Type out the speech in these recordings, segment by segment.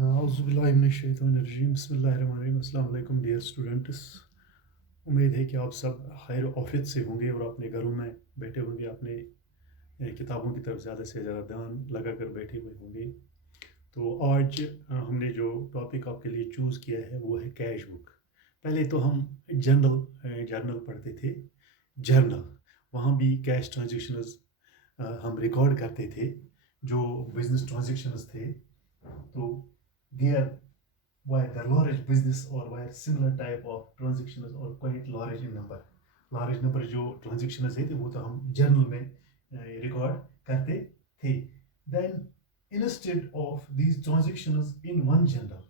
औज़ुबिल्लाहिमिनश्शैतानिर्रजीम बिस्मिल्लाहिर्रहमानिर्रहीम अस्सलाम वालेकुम डियर स्टूडेंट्स। उम्मीद है कि आप सब खैर ऑफियत से होंगे और अपने घरों में बैठे होंगे, अपने किताबों की तरफ ज़्यादा से ज़्यादा ध्यान लगा कर बैठे हुए होंगे। तो आज हमने जो टॉपिक आपके लिए चूज़ किया है वो है कैश बुक। पहले तो हम जर्नल पढ़ते थे। जर्नल, वहाँ भी कैश ट्रांजेक्शन्स हम रिकॉर्ड करते थे, जो बिजनेस ट्रांजेक्शन्स थे। तो there were the large business or were similar type of transactions or quite large in number. Large number जो transactions है वो तो हम जर्नल में रिकॉर्ड करते थे। Then instead of these transactions in one journal,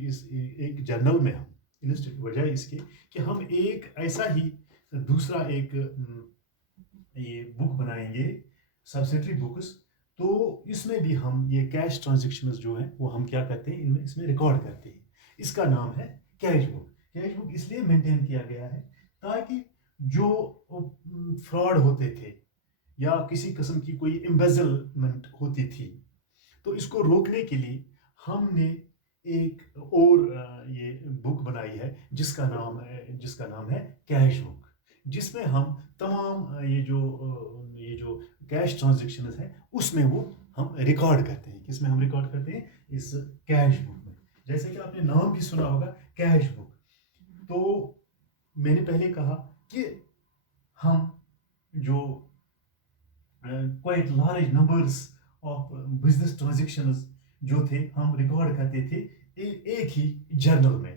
इस एक जर्नल में हम instead वजह इसके कि हम एक ऐसा ही दूसरा एक ये बुक बनाएंगे, सब्सिडरी बुक्स। तो इसमें भी हम ये कैश ट्रांजेक्शन्स जो हैं वो हम क्या करते हैं, इनमें इसमें रिकॉर्ड करते हैं। इसका नाम है कैश बुक। कैश बुक इसलिए मेंटेन किया गया है ताकि जो फ्रॉड होते थे या किसी किस्म की कोई एम्बेजलमेंट होती थी, तो इसको रोकने के लिए हमने एक और ये बुक बनाई है जिसका नाम है कैश बुक, जिसमें हम तमाम ये जो कैश ट्रांजेक्शन है उसमें वो हम रिकॉर्ड करते हैं। किसमें हम रिकॉर्ड करते हैं? इस कैश बुक में। जैसे कि आपने नाम भी सुना होगा कैश बुक। तो मैंने पहले कहा कि हम जो quite large numbers of business transactions जो थे हम रिकॉर्ड करते थे एक ही जर्नल में।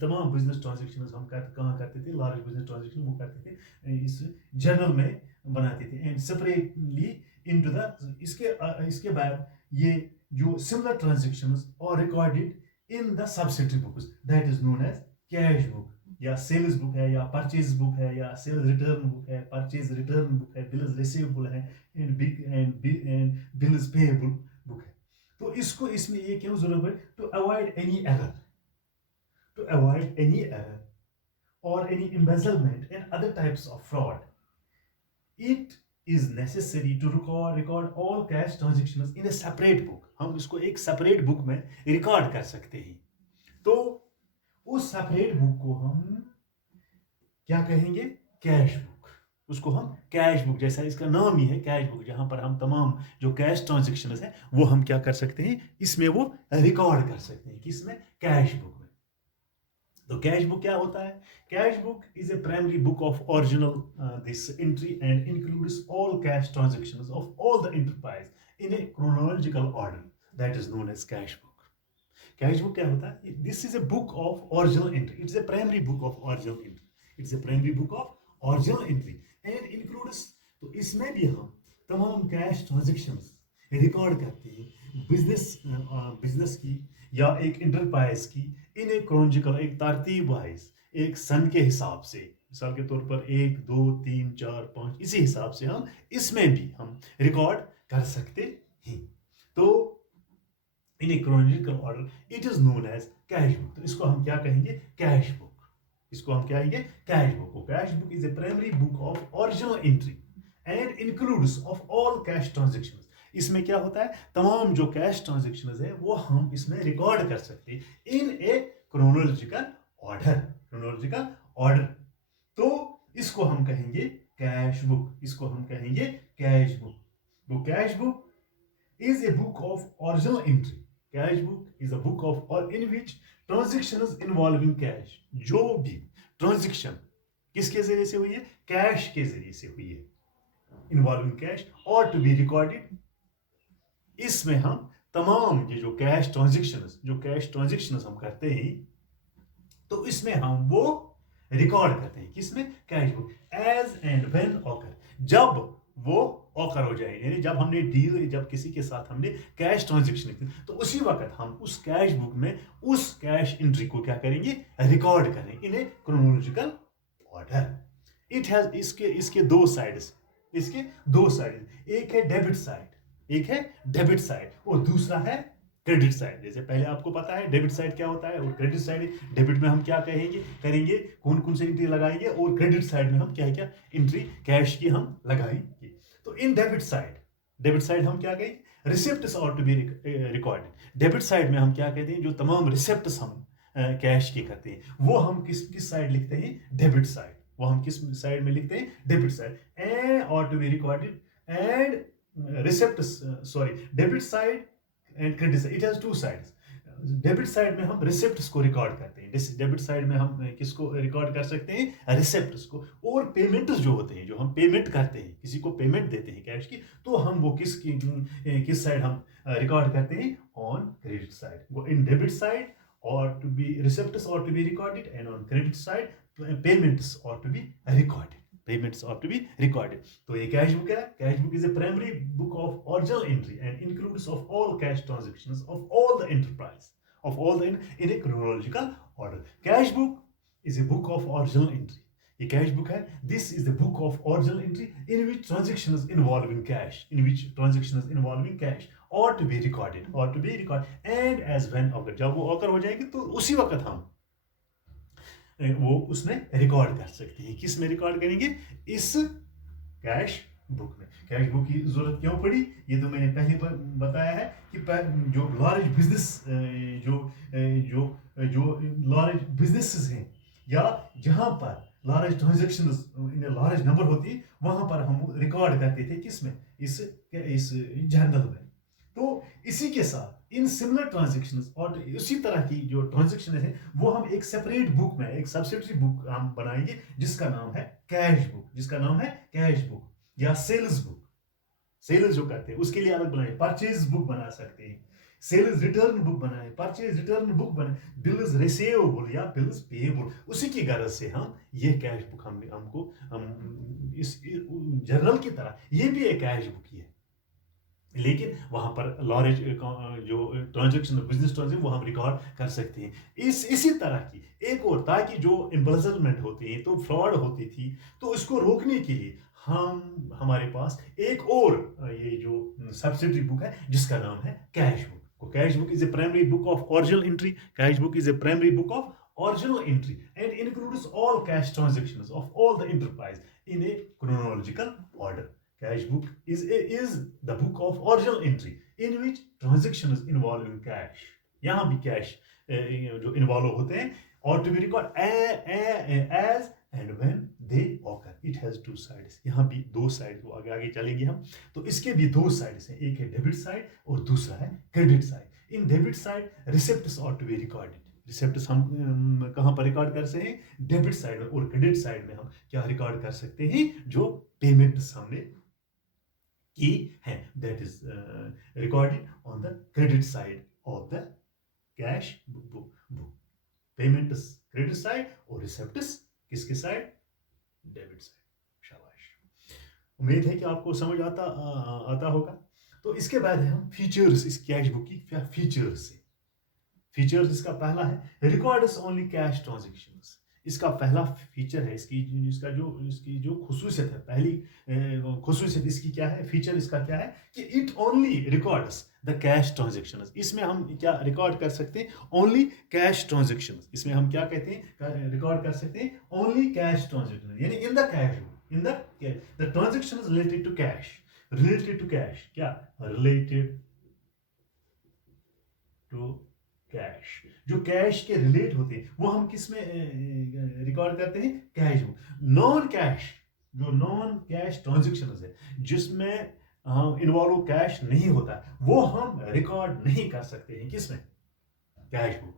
तमाम बिजनेस ट्रांजेक्शंस हम कहाँ करते थे? लार्ज बिजनेस ट्रांजेक्शन वो करते थे इस जर्नल में बनाते थे एंड सेपरेटली इनटू द इसके बाद ये जो similar transactions are recorded in the subsidiary books, that is known as cash book. या सेल्स बुक है, या परचेज बुक है, या सेल्स रिटर्न बुक है, परचेज रिटर्न बुक है, बिल्स रिसीवेबल है एंड बिल्स पेएबल बुक है। तो इसको इसमें ये क्यों जरूरत है? To avoid any error or any embezzlement and other types of fraud. It is necessary to record all cash transactions in a separate book. हम इसको एक सेपरेट बुक में रिकॉर्ड कर सकते हैं। तो उस सेपरेट बुक को हम क्या कहेंगे? Cash book. उसको हम कैश बुक, जैसा इसका नाम ही है कैश बुक, जहां पर हम तमाम जो कैश ट्रांजेक्शन है वो हम क्या कर सकते हैं, इसमें वो रिकॉर्ड कर सकते हैं। किसमें? कैश बुक में। तो कैश बुक क्या होता है? Cash book is a primary book of original this entry and includes all cash transactions of all the enterprise in a chronological order, that is known as cash book. Cash book क्या होता है? This is a book of original entry. It's a primary book of original entry. It's a primary book of original entry and includes, तो इसमें भी हम तमाम cash transactions record करते हैं बिजनेस की या एक इंटरप्राइज की इन एक क्रोनोलॉजिकल, एक तरतीब वाइज, एक सन के हिसाब से। मिसाल के तौर पर 1 2 3 4 5 इसी हिसाब से हम इसमें भी हम रिकॉर्ड कर सकते हैं। तो in a chronological order it is known as cash book. तो इसको हम क्या कहेंगे? Cash book. इसको हम क्या कहेंगे? Cash book. Cash book is a primary book of original entry and includes of all cash transactions. इसमें क्या होता है? तमाम जो कैश ट्रांजेक्शंस है वो हम इसमें रिकॉर्ड कर सकते हैं इन ए क्रोनोलॉजिकल ऑर्डर। तो इसको हम कहेंगे कैश बुक। इसको हम कहेंगे कैश बुक। तो cash book is a book of original entry. Cash book is a book of or in which transactions involving cash, जो भी ट्रांजेक्शन किसके जरिए से हुई है? कैश के जरिए से हुई है, इन्वॉल्विंग कैश और टू बी रिकॉर्डेड। इसमें हम तमाम ये जो कैश ट्रांजेक्शंस हम करते हैं, तो इसमें हम वो रिकॉर्ड करते हैं। किसमें? Cash book. As and when occur, जब वो ऑकर हो जाए, यानी जब हमने डील, जब किसी के साथ हमने कैश ट्रांजेक्शन की, तो उसी वक्त हम उस कैश बुक में उस कैश एंट्री को क्या करेंगे? रिकॉर्ड करें इन a chronological order. It has इसके दो साइड्स, एक है डेबिट साइड और दूसरा है क्रेडिट साइड। जैसे पहले आपको पता है डेबिट साइड क्या होता है और क्रेडिट साइड। डेबिट में हम क्या करेंगे, कौन से एंट्री लगाएंगे, और क्रेडिट साइड में हम क्या एंट्री कैश की हम लगाएंगे। तो इन डेबिट साइड हम क्या कहेंगे? Receipts are to be recorded. Debit side में हम क्या कहते हैं, जो तमाम रिसिप्ट्स हम कैश की करते हैं वो हम किस साइड लिखते हैं, डेबिट साइड। वो हम किस साइड में लिखते हैं, debit side. And are to be recorded and receipts, sorry, debit side and credit side, it has two sides. Debit side में हम रिसिप्ट्स को रिकॉर्ड करते हैं, डेबिट साइड में हम किसको रिकॉर्ड कर सकते हैं, रिसिप्ट्स को। और पेमेंट्स जो होते हैं, जो हम पेमेंट करते हैं, किसी को पेमेंट देते हैं कैश की, तो हम वो किस साइड हम रिकॉर्ड करते हैं, on credit side. In debit side are to be receipts are to be recorded, and on credit side payments are to be recorded, payments are to be recorded. तो ये कैश बुक है। Cash book is a primary book of original entry and includes of all cash transactions of all the enterprise of all the in a chronological order. Cash book is a book of original entry. ये cash book है, this is the book of original entry in which transactions involving cash, ought to be recorded, and as when occur, जब वो occur हो जाएगी तो उसी वक्त हम वो उसमें रिकॉर्ड कर सकते हैं। किस में रिकॉर्ड करेंगे, इस कैश बुक में। कैश बुक की जरूरत क्यों पड़ी, ये तो मैंने पहले बताया है कि जो लार्ज बिजनेस जो लार्ज बिजनेसेस हैं, या जहां पर large transactions in large number होती है, वहां पर हम रिकॉर्ड करते थे किसमें, इस जर्नल में। तो इसी के साथ इन सिमिलर ट्रांजैक्शंस और इसी तरह की जो ट्रांजैक्शन है वो हम एक सेपरेट बुक में, एक सब्सिडरी बुक हम बनाएंगे जिसका नाम है कैश बुक या सेल्स बुक। सेल्स जो करते हैं उसके लिए अलग बनाए, परचेज बुक बना सकते हैं, सेल्स रिटर्न बुक बनाए, परचेज रिटर्न बुक बनाए, बिल्स रिसीवेबल या बिल्स पेएबल। उसी की गरज से हम ये कैश बुक हम इस जर्नल की तरह ये भी एक कैश बुक ही है, लेकिन वहां पर लार्ज जो ट्रांजैक्शन, बिजनेस ट्रांजैक्शन, वो हम रिकॉर्ड कर सकते हैं। इसी तरह की एक और, ताकि जो एम्बेजलमेंट होती है, तो फ्रॉड होती थी, तो उसको रोकने के लिए हमारे पास एक और ये जो सब्सिडरी बुक है जिसका नाम है cash book. Cash book is a primary book of original entry, cash book is a primary book of original entry and includes all cash transactions of all the enterprise in a chronological order. Cash book is the book of original entry in which transactions involving cash, यहाँ भी cash जो involve होते हैं, are to be record as and when they occur. It has two sides, यहाँ भी दो side, वो आगे चलेंगे हम। तो इसके भी दो साइड्स हैं, एक है डेबिट साइड और दूसरा है credit side. In debit side receipts are to be recorded, receipts हम कहाँ पर रिकॉर्ड कर सकते हैं, डेबिट साइड में। और क्रेडिट साइड में हम क्या रिकॉर्ड कर सकते हैं, जो पेमेंट्स हमने की है, that is recorded on the credit side of the cash book. Payments credit side और रिसिप्ट्स किसके साइड, डेबिट साइड। शाबाश, उम्मीद है कि आपको समझ आता होगा। तो इसके बाद है हम फीचर्स, इस कैश बुक की क्या फीचर्स है। फीचर्स इसका पहला है रिकॉर्ड्स ओनली कैश ट्रांजैक्शंस। इसका पहला फीचर है, इसकी जो खुसूसियत है, पहली खुसूसियत इसकी क्या है, फीचर इसका क्या है कि it only records the cash transactions. इसमें हम क्या रिकॉर्ड कर सकते हैं, ओनली कैश ट्रांजैक्शंस। इसमें हम क्या कहते हैं, रिकॉर्ड कर सकते हैं ओनली कैश ट्रांजैक्शंस, यानी in the cash, in the transactions related to cash, क्या रिलेटेड टू कैश, जो कैश के रिलेट होते हैं वो हम किस में रिकॉर्ड करते हैं, cash book. Non cash transactions है, जिसमें इन्वॉल्व कैश नहीं होता, वो हम रिकॉर्ड नहीं कर सकते हैं किसमें, कैश बुक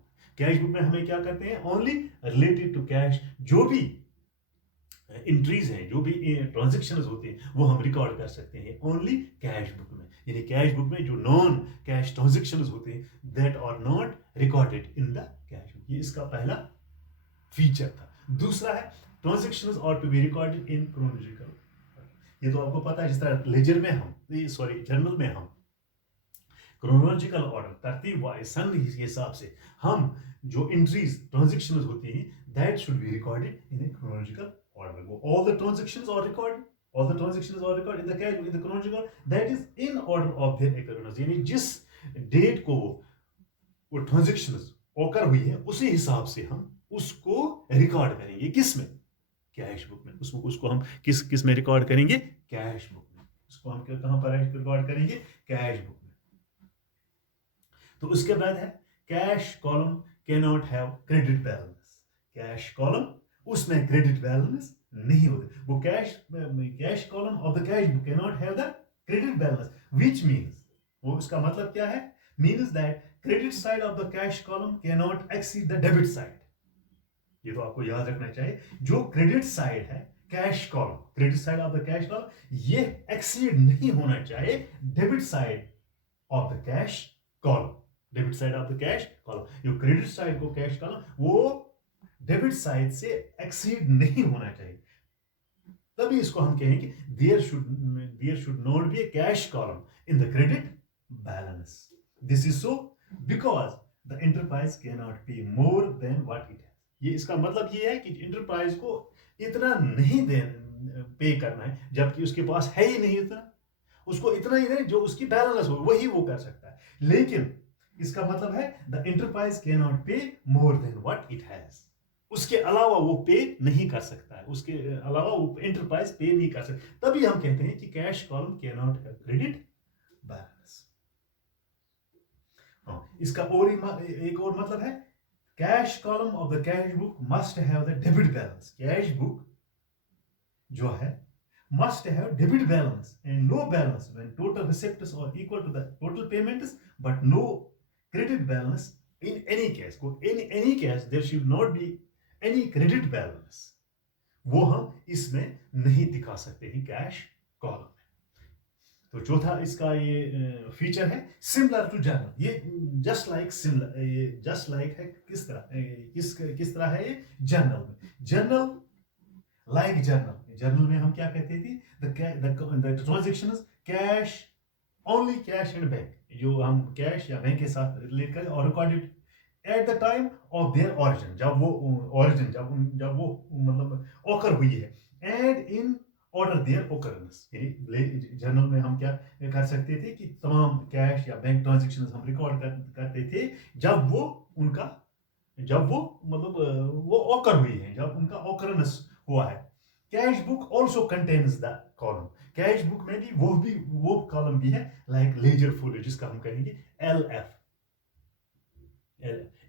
में हमें क्या करते हैं, ओनली रिलेटेड टू कैश, जो भी एंट्रीज हैं, जो भी ट्रांजैक्शंस होते हैं वो हम रिकॉर्ड कर सकते हैं ओनली कैश बुक में। यानी कैश बुक में जो नॉन कैश ट्रांजैक्शंस होते हैं that are not recorded in the cash book. ये इसका पहला फीचर था। दूसरा है transactions are to be recorded in chronological. ये तो आपको पता है, जिस तरह लेजर में हम जर्नल में हम क्रोनोलॉजिकल ऑर्डर, तरतीब वाइज सन के हिसाब से हम जो एंट्रीज ट्रांजैक्शंस होती हैं that should be recorded in a chronological order. All the transactions are recorded in the cash, in the chronological, that is in order of their occurrence. यानी जिस डेट को वो ट्रांजैक्शंस ओकर हुई है उसी हिसाब से हम उसको रिकॉर्ड करेंगे किसमें, कैश बुक में। उसको हम किस में रिकॉर्ड करेंगे, कैश बुक में। उसको हम कहाँ पर रिकॉर्ड करेंगे, कैश बुक में। तो उसके बाद है cash column can not have credit balance. Cash column उसमें क्रेडिट बैलेंस नहीं होते। वो cash column of the cash book can not have the credit balance, which means, वो उसका मतलब क्या है, means that credit side of the cash column can not exceed the debit side. ये तो आपको याद रखना चाहिए, जो क्रेडिट साइड है cash column, credit side of the cash column, ये एक्सीड नहीं होना चाहिए debit side of the cash column. Debit side of the cash column, जो क्रेडिट साइड को कैश कॉलम, वो डेबिट साइड से एक्सीड नहीं होना चाहिए। तभी इसको हम कहेंगे there should not be a cash column in the credit balance. This is so because the enterprise can not pay more than what it has. ये इसका मतलब ये है कि एंटरप्राइज को इतना नहीं पे करना है, जबकि उसके पास है ही नहीं इतना। उसको इतना ही नहीं जो उसकी बैलेंस हो वही वो कर सकता है, लेकिन इसका मतलब है the enterprise can not pay more than what it has. उसके अलावा वो पे नहीं कर सकता है, उसके अलावा वो एंटरप्राइज पे नहीं कर सकता। तभी हम कहते हैं कि cash column can not have credit balance. इसका और एक और मतलब है, cash column of the cash book must have the debit balance. Cash book जो है must have debit balance and no balance when total receipts are equal to the total payments, but no credit balance in any case. In any case there should not be any credit balance. वो हम इसमें नहीं दिखा सकते हैं cash column में। तो चौथा इसका ये फीचर है सिमिलर टू जर्नल। ये जस्ट लाइक सिमिलर, ये जस्ट लाइक है किस तरह, किस तरह है ये जर्नल में। जर्नल लाइक जर्नल, जर्नल में हम क्या कहते थे, the transactions cash, only cash and bank, जो हम कैश या बैंक के साथ रिलेट करें, और recorded at the time of their origin, जब वो ओरिजिन जब वो मतलब ऑकर हुई है, and in order their occurrence. Journal में हम क्या कर सकते थे कि तमाम कैश या बैंक ट्रांजैक्शंस हम रिकॉर्ड करते थे जब वो मतलब वो ऑकर हुई है, जब उनका ऑकरेंस हुआ है। Cash book also contains the column. Cash book में भी वो कॉलम भी है लाइक लेजर फोलियो, जिसका हम कहेंगे LF।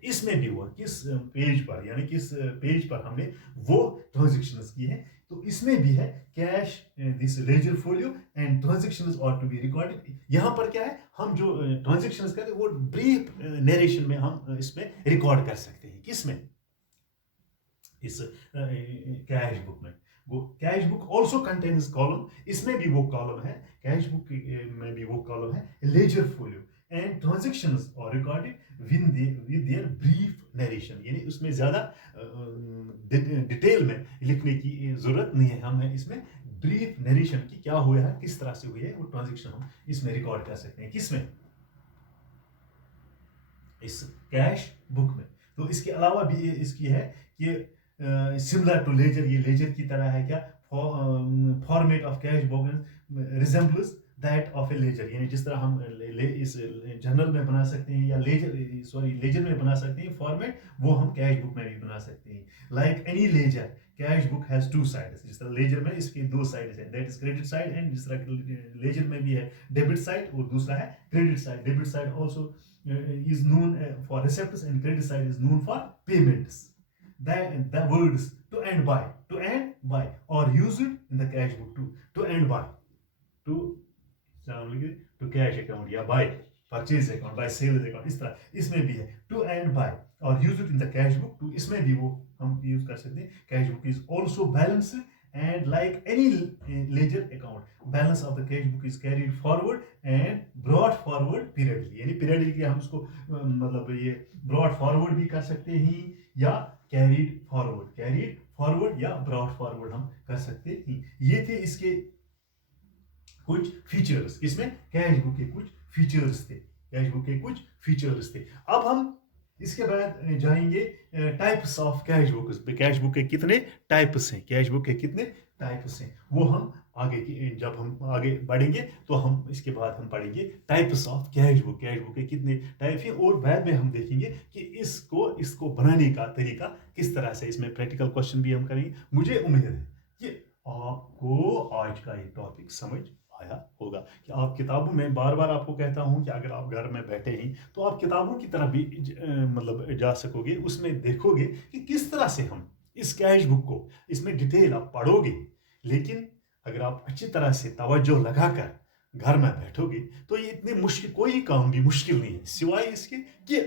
इसमें भी हुआ किस पेज पर, यानी किस पेज पर हमने वो ट्रांजैक्शंस की है, तो इसमें भी है cash this ledger folio and transactions are to be recorded. यहाँ पर क्या है, हम जो ट्रांजैक्शंस करते हैं वो ब्रीफ नरेशन में हम इसमें रिकॉर्ड कर सकते हैं। किसमें, इस कैश बुक में। वो cash book also contains column, इसमें भी वो कॉलम है, कैश बुक में भी वो कॉलम है ledger folio and transactions are recorded with their brief narration. यानी उसमें ज्यादा डिटेल में लिखने की जरूरत नहीं है, हम है इसमें ब्रीफ नरेशन की क्या हुआ है, किस तरह से हुई है वो ट्रांजैक्शन हम इसमें रिकॉर्ड कर सकते हैं। किसमें, इस कैश बुक में। तो इसके अलावा भी इसकी है कि सिमिलर टू लेजर, ये लेजर की तरह है क्या, format of cash book resembles that of a ledger. यानी जिस तरह हम इस जर्नल में बना सकते हैं या लेजर में बना सकते हैं फॉर्मेट, वो हम कैश बुक में भी बना सकते हैं। Like any ledger cash book has two sides. जिस तरह लेजर में इसके दो साइड्स हैं, that is credit side, and जिस तरह लेजर में भी है डेबिट साइड और दूसरा है credit side. Debit side also is known for receipts and credit side is known for payments. The words to and by or used in the cash book to and by, to cash account या by purchase account, by sales account, इस तरह इसमें भी है to and by और used in the cash book to, इसमें भी वो हम यूज कर सकते हैं। cash book is also balanced and like any ledger account, balance of the cash book is carried forward and brought forward periodically। यानी periodically हम उसको मतलब ये brought forward भी कर सकते हैं या carried forward या brought forward हम कर सकते हैं। ये थे इसके कुछ फीचर्स, किसमें, कैश बुक के कुछ फीचर्स थे, कैश बुक के कुछ फीचर्स थे। अब हम इसके बाद जाएंगे types of cash book. Cash book के कितने टाइप्स हैं, कैश बुक के कितने टाइप्स हैं, वो हम आगे जब हम आगे बढ़ेंगे तो हम इसके बाद हम पढ़ेंगे types of cash book. Cash book के कितने टाइप हैं, और बाद में हम देखेंगे कि इसको बनाने का तरीका किस तरह से, इसमें प्रैक्टिकल क्वेश्चन भी हम करेंगे। मुझे उम्मीद है कि आपको आज का ये टॉपिक समझ आया होगा कि आप किताबों में बार बार आपको कहता हूँ कि अगर आप घर में बैठे ही तो आप किताबों की तरफ भी मतलब जा सकोगे, उसमें देखोगे कि किस तरह से हम इस कैश बुक को, इसमें डिटेल आप पढ़ोगे। लेकिन अगर आप अच्छी तरह से तवज्जो लगाकर घर में बैठोगे तो ये इतनी मुश्किल, कोई काम भी मुश्किल नहीं है सिवाय इसके कि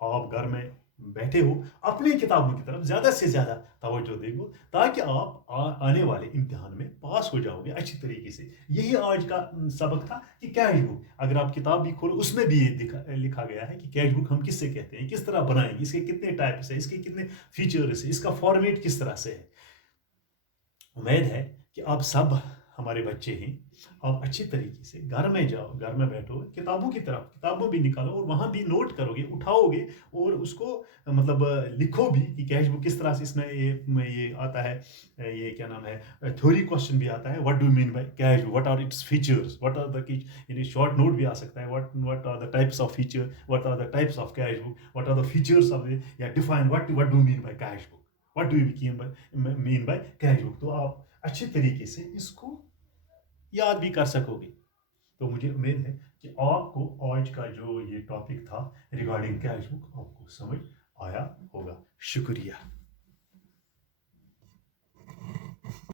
आप घर में बैठे हो, अपनी किताबों की तरफ ज़्यादा से ज़्यादा तवज्जो देगो, ताकि आप आने वाले इम्तिहान में पास हो जाओगे अच्छी तरीके से। यही आज का सबक था कि कैश बुक, अगर आप किताब भी खोलो उसमें भी ये लिखा गया है कि कैश बुक हम किससे कहते हैं, किस तरह बनाएंगे, इसके कितने टाइप्स है, इसके कितने फीचर्स है, इसका फॉर्मेट किस तरह से है। उम्मीद है कि आप सब हमारे बच्चे हैं, आप अच्छी तरीके से घर में जाओ, घर में बैठो, किताबों की तरफ किताबों भी निकालो और वहाँ भी नोट करोगे, उठाओगे और उसको मतलब लिखो भी कि कैश बुक किस तरह से, इसमें ये आता है, ये क्या नाम है, थ्योरी क्वेश्चन भी आता है, what do mean by cash book, what are its features, what are the यानी शॉर्ट नोट भी आ सकता है, what are the types of feature, what are the types of cash book, what are the features of या define what do mean by cash book, what do you mean by cash book. तो आप अच्छे तरीके से इसको याद भी कर सकोगे। तो मुझे उम्मीद है कि आपको आज का जो ये टॉपिक था रिगार्डिंग कैश बुक आपको समझ आया होगा। शुक्रिया।